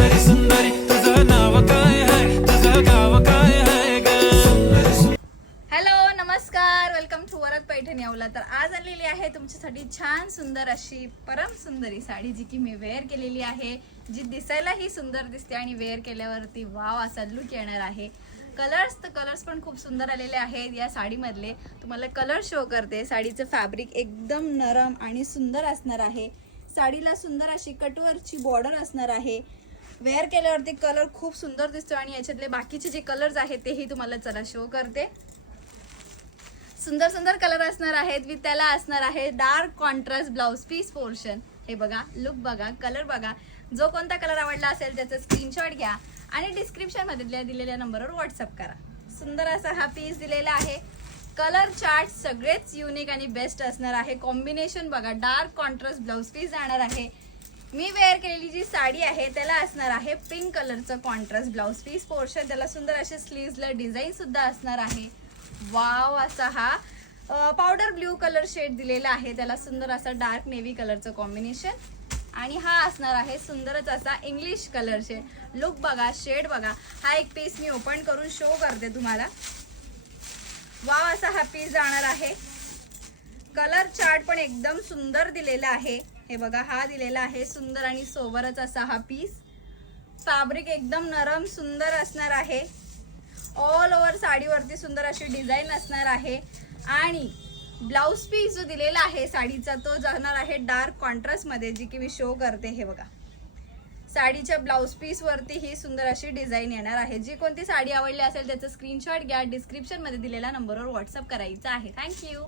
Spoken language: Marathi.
सुंदरी सुंदरी तुझं नाव काय तुझं गाव काय हॅलो नमस्कार. वेलकम टू वरद पैठणी अवला तर आज आलेली आहे तुमच्यासाठी छान सुंदर अशी परम सुंदरी साडी जी की मी वेअर केलेली आहे. जी दिसायलाही सुंदर दिसते आणि वेअर केल्यावरती वाव असा लुक येणार आहे. कलर्स तर कलर्स पण खूप सुंदर आलेले आहेत या साडीमधले. तुम्हाला कलर शो करते. साडीचं फॅब्रिक एकदम नरम आणि सुंदर असणार आहे. साडीला सुंदर अशी कटवरची बॉर्डर असणार आहे. वेअर केल्यावरती कलर खूप सुंदर दिसतो आणि याच्यातले बाकीचे जे कलर्स आहेत तेही तुम्हाला चला शो करते. सुंदर सुंदर कलर असणार आहेत विथ त्याला असणार आहे dark contrast blouse piece portion हे बघा लुक बघा कलर बघा. जो कोणता कलर आवडला असेल त्याचा स्क्रीनशॉट घ्या आणि डिस्क्रिप्शनमध्ये दिलेल्या नंबरवर व्हॉट्सअप करा. सुंदर असा हा पीस दिलेला आहे. कलर चार्ट सगळेच युनिक आणि बेस्ट असणार आहे. कॉम्बिनेशन बघा डार्क कॉन्ट्रास्ट ब्लाऊज पीस जाणार आहे. मी वेअर केलेली जी साडी आहे त्याला असणार आहे पिंक कलरचं कॉन्ट्रास्ट ब्लाऊज पीस पोर्शन त्याला सुंदर असे स्लीव्जला डिझाईन सुद्धा असणार आहे. वाव असा हा पावडर ब्ल्यू कलर शेड दिलेला आहे. त्याला सुंदर असा डार्क नेव्ही कलरचं कॉम्बिनेशन आणि हा असणार आहे सुंदरच असा इंग्लिश कलर शेड लुक बघा शेड बघा. हा एक पीस मी ओपन करून शो करते तुम्हाला. वाव असा हा पीस जाणार आहे. कलर चार्ट पण एकदम सुंदर दिलेला आहे. हे बघा हा दिलेला आहे सुंदर आणि सोबरच असा हा पीस फॅब्रिक एकदम नरम सुंदर असणार आहे. ऑल ओव्हर साडीवरती सुंदर अशी डिझाईन असणार आहे. आणि ब्लाऊज पीस जो दिलेला आहे साडीचा तो जाणार आहे डार्क कॉन्ट्रास्टमध्ये जी की मी शो करते हे बघा. साडीच्या ब्लाऊज पीसवरती ही सुंदर अशी डिझाईन येणार आहे. जी कोणती साडी आवडली असेल त्याचं स्क्रीनशॉट घ्या. डिस्क्रिप्शनमध्ये दिलेल्या नंबरवर व्हॉट्सअप करायचं आहे. थँक्यू